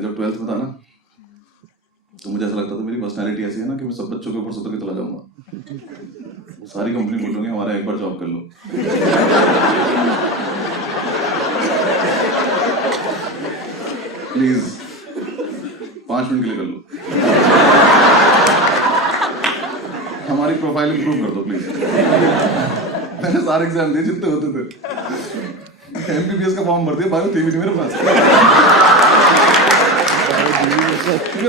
मैं जब 12th में था ना, तो मुझे ऐसा लगता था मेरी पर्सनैलिटी ऐसी है ना कि मैं सब बच्चों के ऊपर सुतर के चला जाऊंगा। सारी कंपनी बोलूंगी हमारा एक बार जॉब कर लो। प्लीज 5 मिनट के लिए कर लो, हमारी प्रोफाइल इंप्रूव कर दो प्लीज। मैंने सारे एग्जाम दिए जितने होते थे, एमबीबीएस का फॉर्म भर दिया, बायो थी भी नहीं मेरे पास।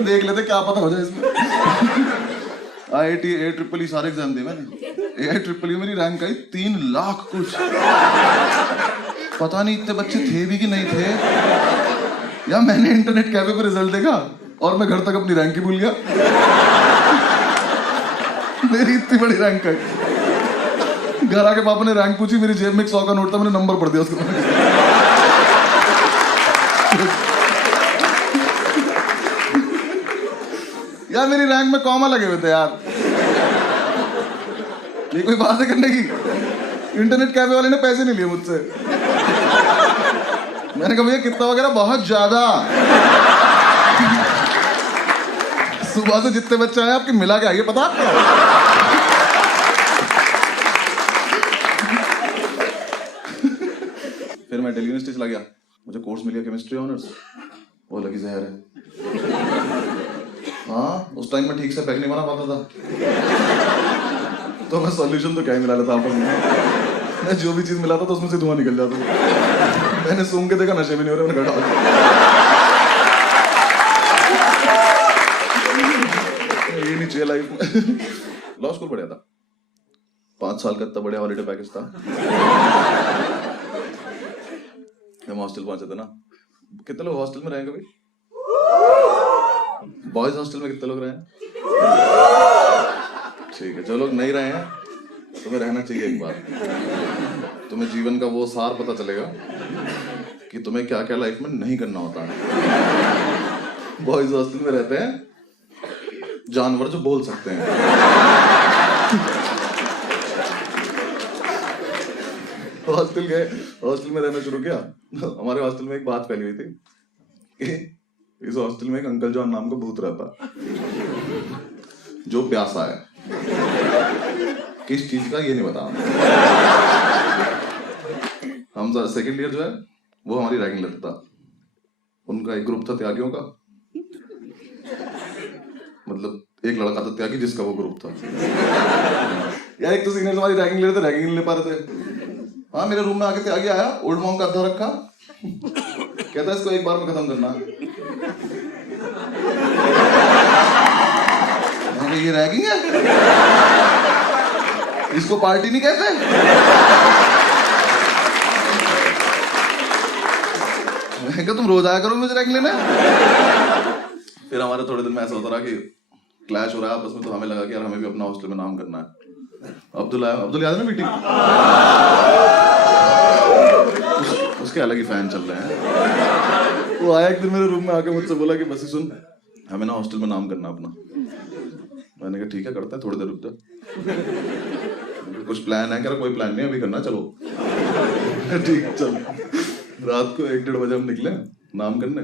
देख लेते क्या पता हो जाए इसमें। आईआईटी AEEE सारे एग्जाम दिए मैंने। AIEEE मेरी रैंक आई 3 लाख कुछ। पता नहीं इतने बच्चे थे भी कि नहीं थे, या मैंने इंटरनेट कैफे पे रिजल्ट देखा और मैं घर तक अपनी रैंक ही भूल गया। मेरी इतनी बड़ी रैंक आई। घर आके पापा ने रैंक पूछी, मेरी जेब में 100 का नोट था, मैंने नंबर पढ़ दिया उसको। यार मेरी रैंक में कॉमा लगे हुए थे यार, ये कोई बात है करने की? इंटरनेट कैफे वाले ने पैसे नहीं लिए मुझसे। मैंने कहा भैया कितना वगैरह, बहुत ज्यादा। सुबह से जितने बच्चे आए आपके मिला के आइए, पता आपको? फिर मैं दिल्ली यूनिवर्सिटी चला गया, मुझे कोर्स मिल गया केमिस्ट्री ऑनर्स। वो लगी जहर है। हाँ, उस टाइम में ठीक से पैक नहीं बना पाता था, तो मैं सॉल्यूशन तो क्या ही मिला लेता आपस में। मैं जो भी चीज मिला था तो उसमें से धुआं निकल जाता था। मैंने सूंघ के देखा, नशे भी नहीं हो रहे, मैंने घर डाल दिया। ये नहीं चाहिए लाइफ में। लॉ स्कूल पढ़ा था, 5 साल का इतना बढ़िया हॉलीडे पैकेज था। हम हॉस्टल पहुंचे थे ना। कितने लोग हॉस्टल में रहे कभी? बॉयज हॉस्टल में कितने लोग रहे हैं? ठीक है, जो लोग नहीं रहे हैं तुम्हें रहना चाहिए एक बार। तुम्हें जीवन का वो सार पता चलेगा कि तुम्हें क्या क्या लाइफ में नहीं करना होता है। बॉयज हॉस्टल में रहते हैं जानवर जो बोल सकते हैं। हॉस्टल में रहना शुरू किया, हमारे हॉस्टल में एक बात फैली हुई थी कि इस हॉस्टल में एक अंकल जॉन नाम का भूत रहता, जो प्यासा है। किस चीज का ये नहीं बता। हम सेकंड ईयर जो है वो हमारी रैगिंग लेता था। उनका एक ग्रुप था त्यागियों का, मतलब एक लड़का था त्यागी जिसका वो ग्रुप था। यार एक तो सीनियर हमारी रैगिंग ले रहे थे, रैगिंग नहीं ले पा रहे थे। हाँ, मेरे रूम में आके त्यागी आया, ओल्ड मॉन्क का अद्धा रखा, कहता इसको एक बार में खत्म करना है। ये रैगिंग है, इसको पार्टी नहीं कहते। मैं कहा तुम रोज आया करो मुझे रैगिंग लेने। फिर हमारे थोड़े दिन में ऐसा होता रहा कि क्लैश हो रहा है आपस में, तो हमें लगा कि यार हमें भी अपना हॉस्टल में नाम करना है। अब्दुल याद है ना मीटिंग? उसके अलग ही फैन चल रहे हैं। वो आया एक दिन मेरे रूम में आके मुझसे बोला कि बस सुन, हमें ना हॉस्टल में नाम करना अपना। मैंने कहा ठीक है करते हैं, थोड़ी देर रुक जा। कुछ प्लान है? कह रहा कोई प्लान नहीं, अभी करना, चलो। ठीक चल। रात को 1-1:30 बजे हम निकले नाम करने।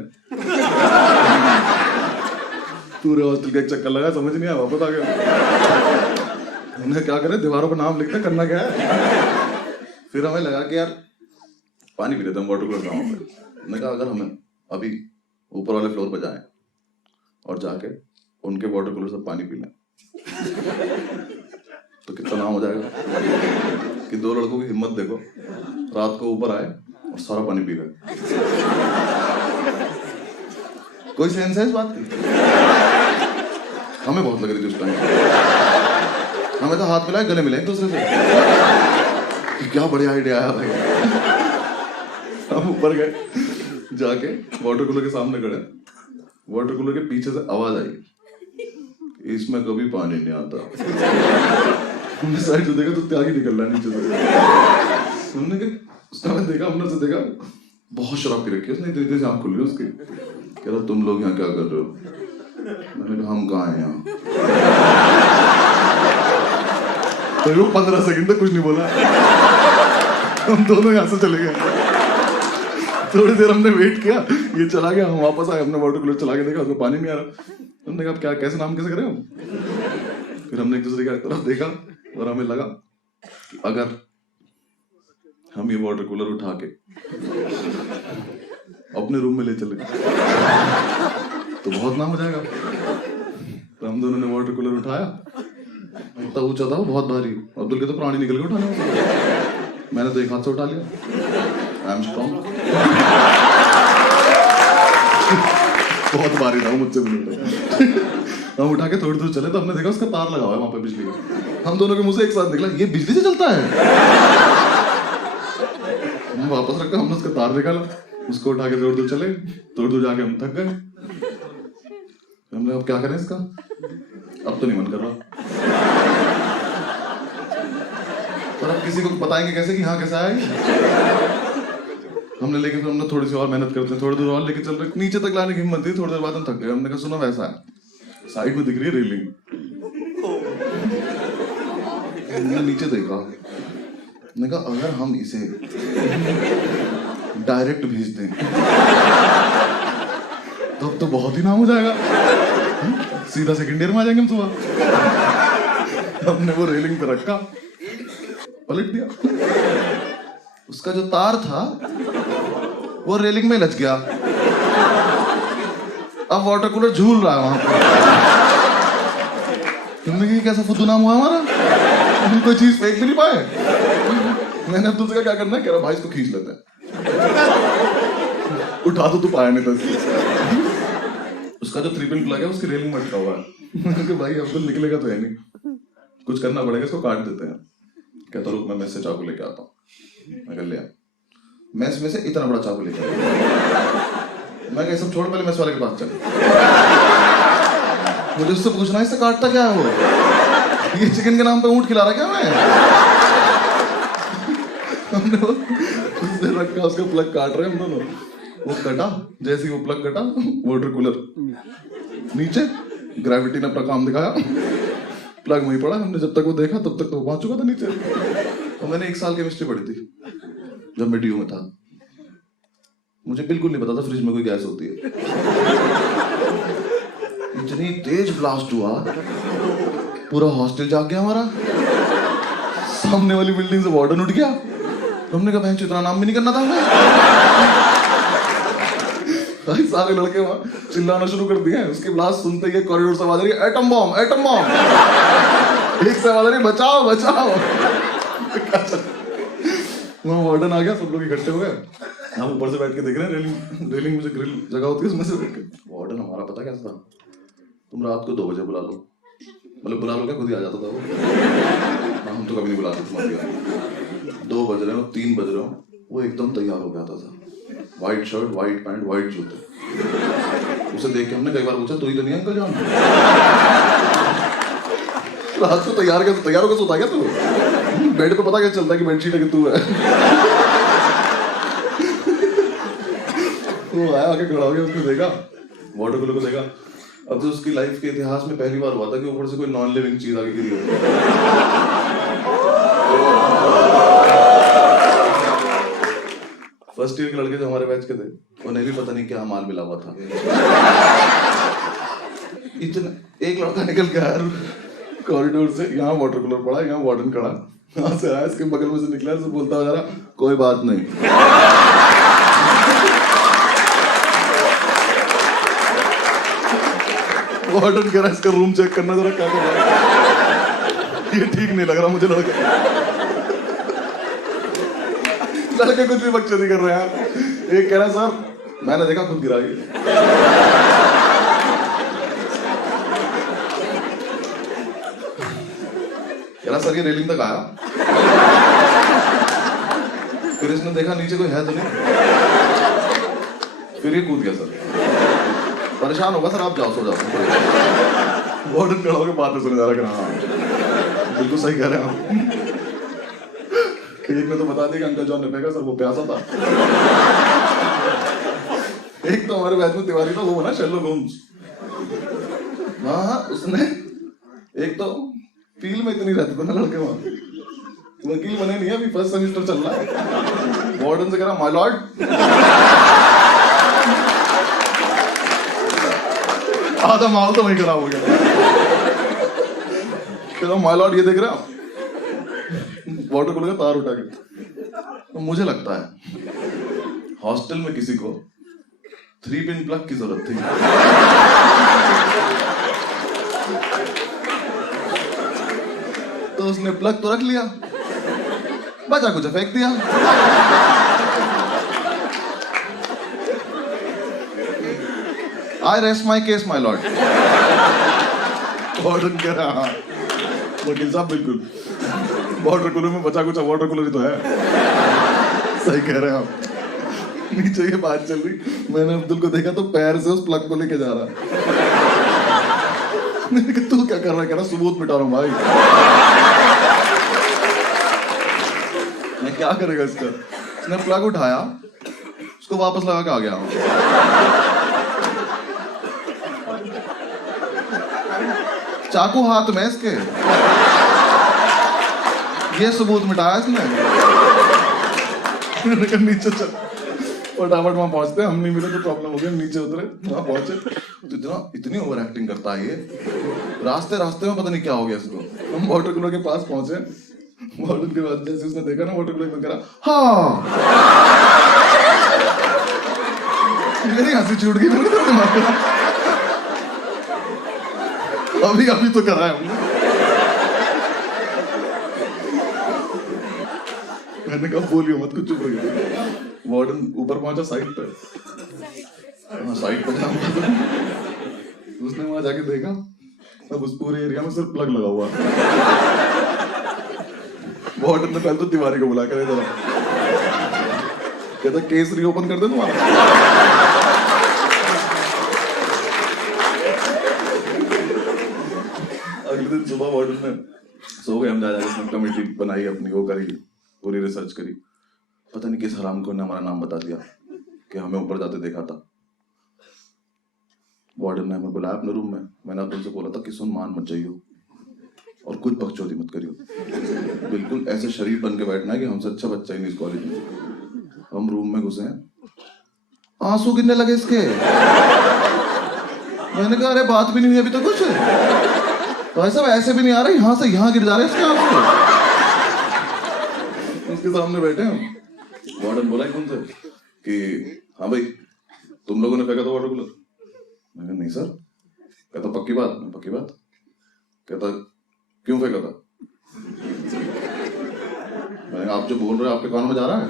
पूरे हॉस्टल का एक चक्कर लगा, समझ नहीं आया, वापस आ गया। हमने क्या करे, दीवारों पर नाम लिखते, करना क्या है। फिर हमें लगा कि यार पानी पी लेते हम वाटर कूलर गाँव पे। मैंने कहा अगर हमें अभी ऊपर वाले फ्लोर पर जाएं और जाके उनके वाटर कूलर से पानी पी लें तो कितना नाम हो जाएगा कि 2 लड़कों की हिम्मत देखो, रात को ऊपर आए और सारा पानी पी गए। कोई सेंस है इस बात की? हमें बहुत लग रही थी उस टाइम। हमें तो हाथ मिलाए, गले मिले एक दूसरे से। क्या बढ़िया आइडिया आया भाई। हम ऊपर गए, जाके वाटर कूलर के सामने खड़े, वाटर कूलर के पीछे से आवाज आई, इसमें कभी पानी नहीं आता। हमने साइड से देखा तो त्यागी निकल रहा नीचे से। हमने देखा, हमने से देखा बहुत शराब पी रखी है उसने, धीरे धीरे आँख खुल रही है उसकी। कह रहा तुम लोग यहाँ क्या कर रहे हो? मैंने कहा हम कहाँ हैं यहाँ। तो वो 15 सेकंड तक कुछ नहीं बोला। हम दोनों यहाँ से चले गए। थोड़ी देर हमने वेट किया, ये चला गया, हम वापस आए, हमने वाटर कूलर चला के देखा, उसमें पानी नहीं आ रहा। हमने कहा क्या कैसे नाम कैसे करें हम? फिर हमने एक दूसरे की तरफ देखा और हमें लगा कि अगर हम ये वाटर कूलर उठा के अपने रूम में ले चले तो बहुत नाम हो जाएगा। तो हम दोनों ने वाटर कूलर उठाया, इतना ऊंचा था वो, बहुत भारी। अब्दुल के तो प्राणी निकल के उठाने वाले, मैंने तो एक हाथ से उठा लिया। I am strong. बहुत भारी था वो, मुझसे भी उठा। हम उठा के थोड़ी दूर चले तो हमने देखा उसका तार लगा हुआ है वहां पे बिजली का। हम दोनों के मुंह से एक साथ निकला, ये बिजली से चलता है। हम वापस रखा, हमने उसका तार निकाला, उसको उठा के थोड़ी दूर चले, थोड़ी दूर जाके हम थक गए। हमने अब क्या करें इसका, अब तो नहीं मन कर रहा, पर अब किसी को बताएंगे कैसे कि हाँ कैसा है। हमने लेके फिर हमने थोड़ी सी और मेहनत करते हैं, थोड़ी दूर और लेके चल रहे, नीचे तक लाने की हिम्मत थी, थोड़ी देर बाद हम थक गए। हमने कहा सुनो वैसा है, साइड में दिख रही है रेलिंग। हमने नीचे देखा, मैंने कहा अगर हम इसे डायरेक्ट भेज दें तो अब तो बहुत ही नाम हो जाएगा, सीधा सेकंड ईयर में आ जाएंगे हम सुबह। हमने वो रेलिंग पे रखा, पलट दिया, उसका जो तार था वो रेलिंग में लच गया। अब वाटर कूलर झूल रहा है वहां पर। तुमने कहा कैसा फुद्दू नाम हुआ हमारा, हम कोई चीज फेंक भी नहीं पाए। मैंने अब्दुल से कहा क्या करना है, कह रहा भाई इसको खींच लेते हैं। उठा तो तू पाया नहीं था। उसका जो 3 पिन प्लग है उसकी रेलिंग में अटका हुआ है। मैंने कहा भाई अब्दुल निकलेगा तो है नहीं, कुछ करना पड़ेगा, इसको काट देते हैं। कहता रुक मैं मेस से चाकू लेके आता हूँ। मैं ले आ, मेस में से इतना बड़ा चाकू लेके आया। मैं कहा सब छोड़, पहले मेस वाले के पास चल, मुझे उससे पूछना इससे काटता क्या है वो, ये चिकन के नाम पे ऊंट खिला रहा क्या मैं। हमने उससे रखा, उसका प्लग काट रहे हम दोनों, वो कटा, जैसे वो प्लग कटा वाटर कूलर नीचे, ग्रेविटी ने अपना काम दिखाया, प्लग वहीं पड़ा। हमने जब तक वो देखा तब तक तो पहुंच चुका था नीचे। तो मैंने 1 साल केमिस्ट्री पढ़ी थी जब मैं DU में था। मुझे बिल्कुल नहीं पता था फ्रिज में कोई गैस होती है। इतनी तेज ब्लास्ट हुआ, पूरा हॉस्टल जाग गया हमारा। सामने वाली बिल्डिंग से वार्डन उठ गया। हमने कहा बहन इतना नाम भी नहीं करना था हमें। सारे लड़के वहां चिल्लाना शुरू कर दिए। उसकी ब्लास्ट सुनते ही कॉरिडोर से आवाज आ रही है एटम बॉम्ब, एटम बॉम्ब। एक से आवाज आ रही है बचाओ बचाओ। वहां वार्डन आ गया, सब लोग इकट्ठे हो गए। हम ऊपर से बैठ के देख रहे हैं, रेलिंग में जो ग्रिल जगह होती है उसमें से बैठ के। वार्डन हमारा पता कैसा था, तुम रात को 2 बजे बुला लो, मतलब बुला लो क्या, खुद ही आ जाता था वो। हम तो कभी नहीं बुलाते तुम्हारे। 2 बज रहे हो, 3 बज रहे हो, वो एकदम तैयार हो गया था। White shirt, white pant, white जूते। उसे देख के हमने कई बार पूछा तू ही तो नहीं अंकल जान। रात को तैयार होकर सोता क्या तू? बेड पे पता क्या चलता है कि बेडशीट है कि तू है। वो आया, आके खड़ा हो गया, उसने देखा वाटर कूलर को देखा। अब तो उसकी लाइफ के इतिहास में पहली बार हुआ था कि ऊपर से कोई नॉन लिविंग चीज आगे गिरी हो। फर्स्ट ईयर के लड़के जो हमारे बैच के थे, उन्हें भी पता नहीं क्या माल मिला हुआ था। इतना एक लड़का निकल के आया कॉरिडोर से, यहाँ वाटर कूलर पड़ा, यहाँ वार्डन खड़ा, यहाँ से आया, इसके बगल में से निकला, से बोलता जा रहा कोई बात नहीं। वार्डन कह रहा इसका रूम चेक करना जरा, क्या कर रहा है, ये ठीक नहीं लग रहा मुझे। लड़के कुछ भी बकचोदी कर रहे हैं। एक कह रहा सर मैंने देखा खुद गिरा गया। कह रहा सर ये रेलिंग तक आया, फिर इसने देखा नीचे कोई है तो नहीं, फिर ये कूद गया। सर परेशान होगा सर, आप जाओ, सो जाओ। वार्डन खड़ा होकर बात सुने जा रहा है, हाँ बिल्कुल सही कह रहे हैं आप। एक ने तो बता दिया कि अंकल जॉन ने फेंका, सर वो प्यासा था। एक तो हमारे बैच में तिवारी था, वो बना शेरलॉक होम्स। हाँ उसने एक तो फील में इतनी रहते थे ना लड़के, वहां वकील बने नहीं है, अभी फर्स्ट सेमेस्टर चल रहा है। वार्डन से कह रहा माय लॉर्ड आधा माल तो वही खराब हो गया। कहता माय लॉर्ड ये देख रहे हो वाटर कूलर का तार उठा के। तो मुझे लगता है हॉस्टल में किसी को 3 पिन प्लग की जरूरत थी। तो उसने प्लग तो रख लिया, बचा कुछ फेंक दिया। आई rest my case my lord. Warden कह रहा हाँ वकील साहब बिल्कुल, वाटर कूलर में बचा कुछ वाटर कूलर ही तो है। सही कह रहे हैं आप। नीचे ये बात चल रही, मैंने अब्दुल को देखा तो पैर से उस प्लग को लेके जा रहा। मैंने कहा तू क्या कर रहा है? कह रहा सबूत मिटा रहा हूं भाई। मैं क्या करेगा इसका? उसने प्लग उठाया, उसको वापस लगा के आ गया। चाकू हाथ में इसके, ये सबूत मिटाया इसने। नीचे चल फटाफट वहां पहुंचते, हम नहीं मिले तो प्रॉब्लम हो गई। नीचे उतरे, वहां पहुंचे तो इतनी ओवर एक्टिंग करता है ये। रास्ते में पता नहीं क्या हो गया इसको। हम वाटर कूलर के पास पहुंचे, वाटर के बाद जैसे उसने देखा ना वाटर कूलर में, करा हाँ। मेरी हंसी छूट गई। मैंने दिमाग में अभी तो करा है हमने। मैंने कहा बोलियो मत, कुछ चुप रहिए। वार्डन ऊपर पहुंचा साइड पे, साइड पे जाऊंगा। उसने वहां जाके देखा, अब उस पूरे एरिया में सिर्फ प्लग लगा हुआ। वार्डन ने पहले तो तिवारी को बुला कर इधर, कहता केस रीओपन कर दे तुम्हारा। अगले दिन सुबह वार्डन में सो गए हम, जा जाके उसने कमेटी बनाई अपनी, वो करी, पूरी रिसर्च करी। पता नहीं किस हराम को ने हमारा नाम बता दिया कि हमें ऊपर जाते देखा था। वार्डन ने हमें बुलाया अपने रूम में। मैंने अब्दुल से बोला था कि सुन मान मत जाइयो और कुछ बकचोदी मत करियो, बिल्कुल ऐसे शरीफ बन के बैठना है कि हमसे अच्छा बच्चा ही नहीं इस कॉलेज में। हम रूम में घुसे, आंसू गिरने लगे इसके। मैंने कहा अरे बात भी नहीं हुई अभी तो कुछ, भाई साहब ऐसे भी नहीं आ रहे, यहाँ से यहाँ गिर जा रहे इसके आंसू। उसके सामने बैठे हम। वार्डन बोला कौन से कि हाँ भाई तुम लोगों ने फेंका था वाटर कूलर? मैंने कहा नहीं सर। कहता पक्की बात? मैं पक्की बात। कहता क्यों फेंका था? मैंने कहा आप जो बोल रहे हो आपके कानों में जा रहा है?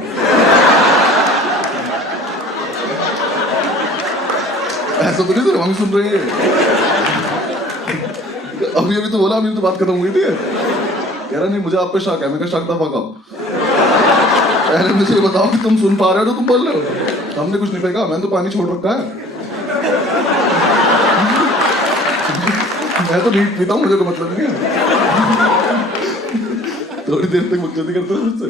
ऐसा तो नहीं सर, हम सुन रहे हैं। अभी तो बोला, अभी तो बात खत्म हुई थी। कह रहा नहीं मुझे आप पे शक है। मैं कहा शक था कब? पहले मुझे बताओ कि तुम सुन पा रहे हो तो तुम बोल रहे हो। हमने कुछ नहीं फेंका, मैंने तो पानी छोड़ रखा है। मैं तो नीट पीता हूँ, मुझे कोई मतलब नहीं है। थोड़ी देर तक बकचोदी करते हो मुझसे।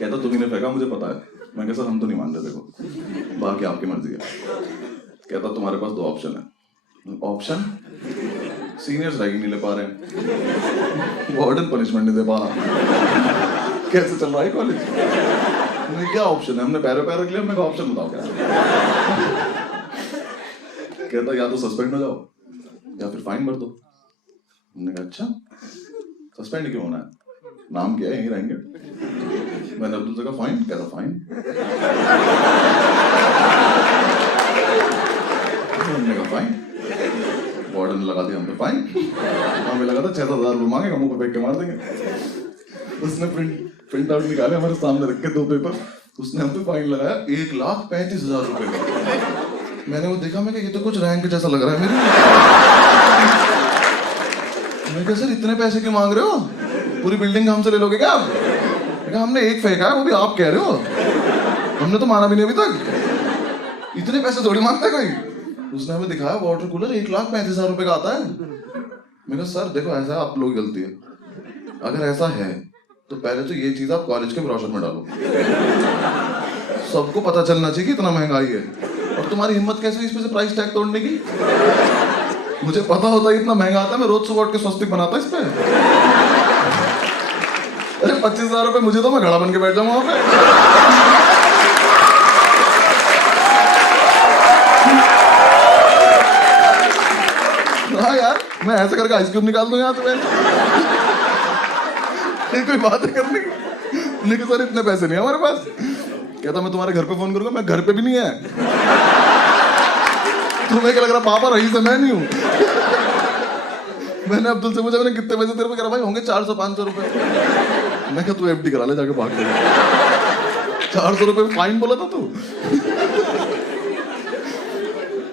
कहता तुम ही ने फेंका, मुझे पता है। मैं कहा सर हम तो नहीं मान रहे, देखो बाकी आपकी मर्जी है। कहता तुम्हारे पास 2 ऑप्शन है। ऑप्शन? सीनियर्स रैगिंग नहीं ले पा रहे हैं, वार्डन पनिशमेंट नहीं दे पा रहा, कैसे चल रहा है कॉलेज? क्या ऑप्शन है? हमने पैर रख लिया। मैं ऑप्शन बताओ क्या? कहता या तो सस्पेंड हो जाओ या फिर फाइन भर दो। हमने कहा अच्छा सस्पेंड क्यों होना है, नाम क्या है, यहीं रहेंगे। मैंने अब्दुल से कहा फाइन? कहता फाइन। हमने कहा फाइन। वार्डन लगा दिया हम पे फाइन। हमें लगा था 6,000 रुपये मांगेगा, मुंह पे फेंक के मार देंगे। उसने प्रिंट आउट निकाले, हमारे सामने रख के 2 पेपर। उसने हम पे फाइन लगाया 1,35,000 रुपए का। मैंने वो देखा, मैं कहा ये तो कुछ रैंक जैसा लग रहा है मेरे। मैं कहा सर इतने पैसे क्यों मांग रहे हो, पूरी बिल्डिंग हमसे ले लोगे क्या आप? कहा हमने 1 फेंका है, वो भी आप कह रहे हो, हमने तो माना भी नहीं अभी तक, इतने पैसे थोड़ी मांगता कोई। उसने हमें दिखाया वाटर कूलर 1,35,000 रुपए का आता है। मैं कहा सर देखो ऐसा है, आप लोग की गलती है, अगर ऐसा है तो पहले तो ये चीज आप कॉलेज के ब्रोशर में डालो, सबको पता चलना चाहिए कि इतना महंगाई है। और तुम्हारी हिम्मत कैसे हुई इस पे से प्राइस टैग तोड़ने की? मुझे पता होता है इतना महंगा आता है, मैं रोज सुबह उठ के स्वस्तिक बनाता इस पे। अरे 25,000 रुपए मुझे तो, मैं घड़ा बन के बैठ जाऊंगा वहां पे। ऐसे करके आइसक्रीम निकाल दो यहाँ से मैं। ये कोई बात है करने की? नहीं सर इतने पैसे नहीं है हमारे पास। कहता मैं तुम्हारे घर पे फोन करूंगा, मैं घर पे भी नहीं है। तुम्हें क्या लग रहा पापा रही से मैं नहीं हूं। मैंने अब्दुल से पूछा मैंने कितने पैसे तेरे पे करा, भाई होंगे 400-500 रुपए। मैं क्या तू एफडी करा ले जाके भाग के। 400 रुपए फाइन बोला था तू।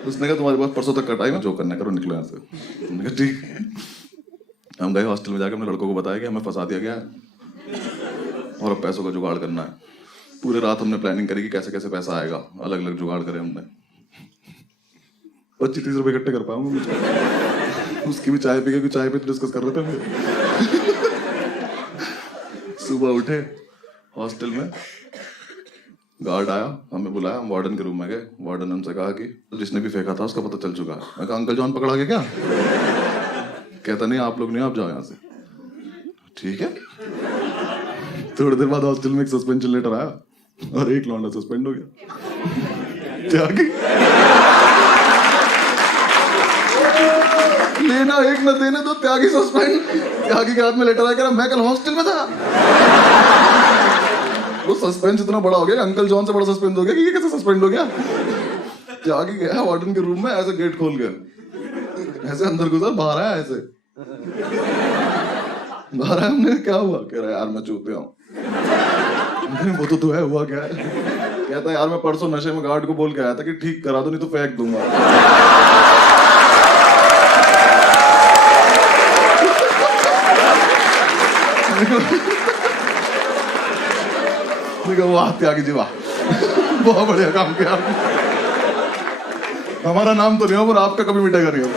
उसने कहा तुम्हारे पास परसों तक का टाइम है, जो करना करो निकलो यहाँ से। मैंने कहा ठीक। हम गए हॉस्टल में जाके अपने लड़कों को बताया कि हमें फंसा दिया गया है और अब पैसों का जुगाड़ करना है। पूरे रात हमने प्लानिंग करी कि कैसे कैसे पैसा आएगा, अलग अलग जुगाड़ करे हमने। 25-30 रुपए इकट्ठे कर पाऊंगा मुझे। उसकी भी चाय पी के, चाय पे डिस्कस कर रहे थे हम। सुबह उठे हॉस्टल में, गार्ड आया, हमें बुलाया, हम वार्डन के रूम में गए। वार्डन ने हमसे कहा कि जिसने भी फेंका था उसका पता चल चुका है। मैं कहा अंकल जॉन पकड़ा गया क्या? कहता नहीं आप लोग नहीं, आप जाओ यहाँ से। ठीक है। थोड़ी देर बाद हॉस्टल में एक सस्पेंशन लेटर आया और एक लौंडा सस्पेंड हो गया। त्यागी लेना एक न देने दो, त्यागी सस्पेंड। त्यागी के हाथ में लेटर आया, मैं कल हॉस्टल में था। वो सस्पेंस इतना बड़ा हो गया, अंकल जॉन से बड़ा सस्पेंड हो गया कि ये कैसे सस्पेंड हो गया। त्यागी गया वार्डन के रूम में, ऐसे गेट खोल के ऐसे अंदर घुसा, बाहर आया ऐसे। बाहर आया, हमने क्या हुआ? कह रहा यार मैं चूतिया हूँ। वो तो है, हुआ क्या है? कहता यार मैं परसों नशे में गार्ड को बोल के आया था कि ठीक करा दो नहीं तो फेंक दूंगा। वाह त्यागी जी वाह, बहुत बढ़िया काम किया। हमारा नाम तो नहीं हो पर आपका कभी मिटेगा नहीं हो।